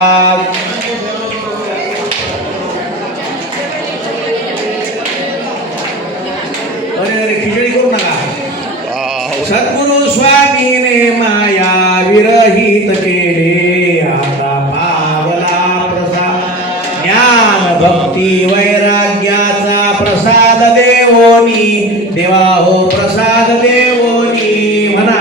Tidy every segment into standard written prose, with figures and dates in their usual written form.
अरे खिचडी करू नका. सद्गुरु स्वामीने माया विरहित केले, आता पावला प्रसाद ज्ञान भक्ती वैराग्याचा प्रसाद देवोनी. देवा हो प्रसाद देवोनी म्हणा.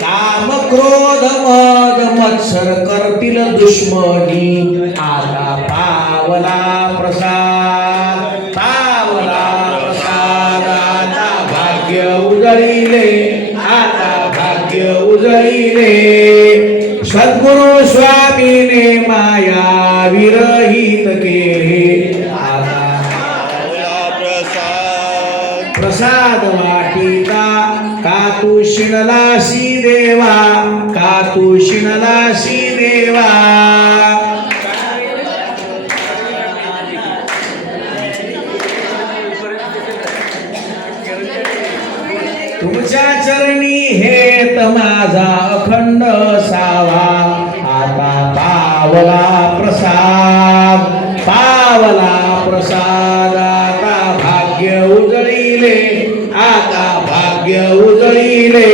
काम क्रोध मद मत्सर करतील दुश्मनी, आता पावला प्रसाद. पावला प्रसाद आता भाग्य उजळीले, आता भाग्य उजळीले. सद्गुरु स्वामीने माया विरहित केले, आता प्रसाद वाटिका. का तू शिणलासी देवा, का तू शिणलासी देवा. तुमच्या चरणी हेत माझा अखंड सावा, आता पावला प्रसाद. पावला प्रसाद आता भाग्य उजळीले, आता भाग्य उजळीले.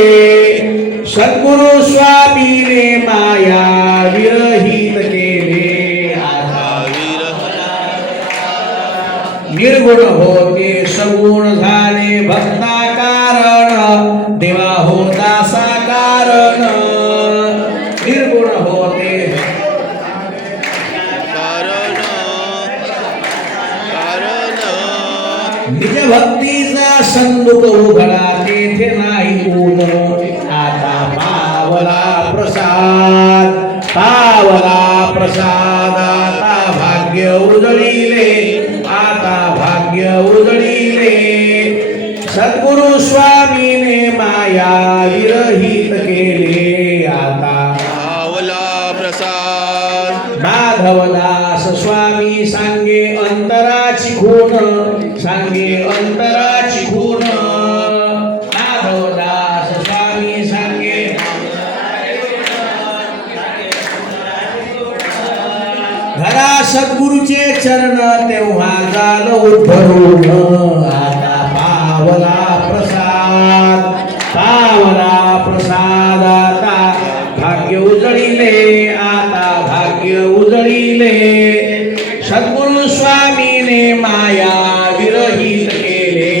सद्गुरु स्वामीने माया विरहित केले, आता निर्गुण होते सगुण झाले भक्ता कारण. देवा हो दासा कारण. निर्गुण होते निज भक्तीचा संदूक उघडा तेथे नाही ऊन, आता पावला प्रसाद. पावला प्रसाद आता भाग्य उजळीले, आता भाग्य उजळीले. सद्गुरु स्वामीने माया विरहित केले, आता पावला प्रसाद. माधवदास स्वामी सांगे अंतराची खूण, सांगे अंतराची खूण. माधवदास स्वामी सांगे घरा सद्गुरूचे चरण तेव्हा झालं उद्धरून, आता पावला प्रसाद. पावला प्रसाद आता भाग्य उजळीले, आता भाग्य उजळीले. सद्गुरु स्वामीने माया विरहित केले,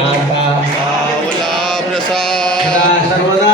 आता पावला प्रसाद. सर्वदा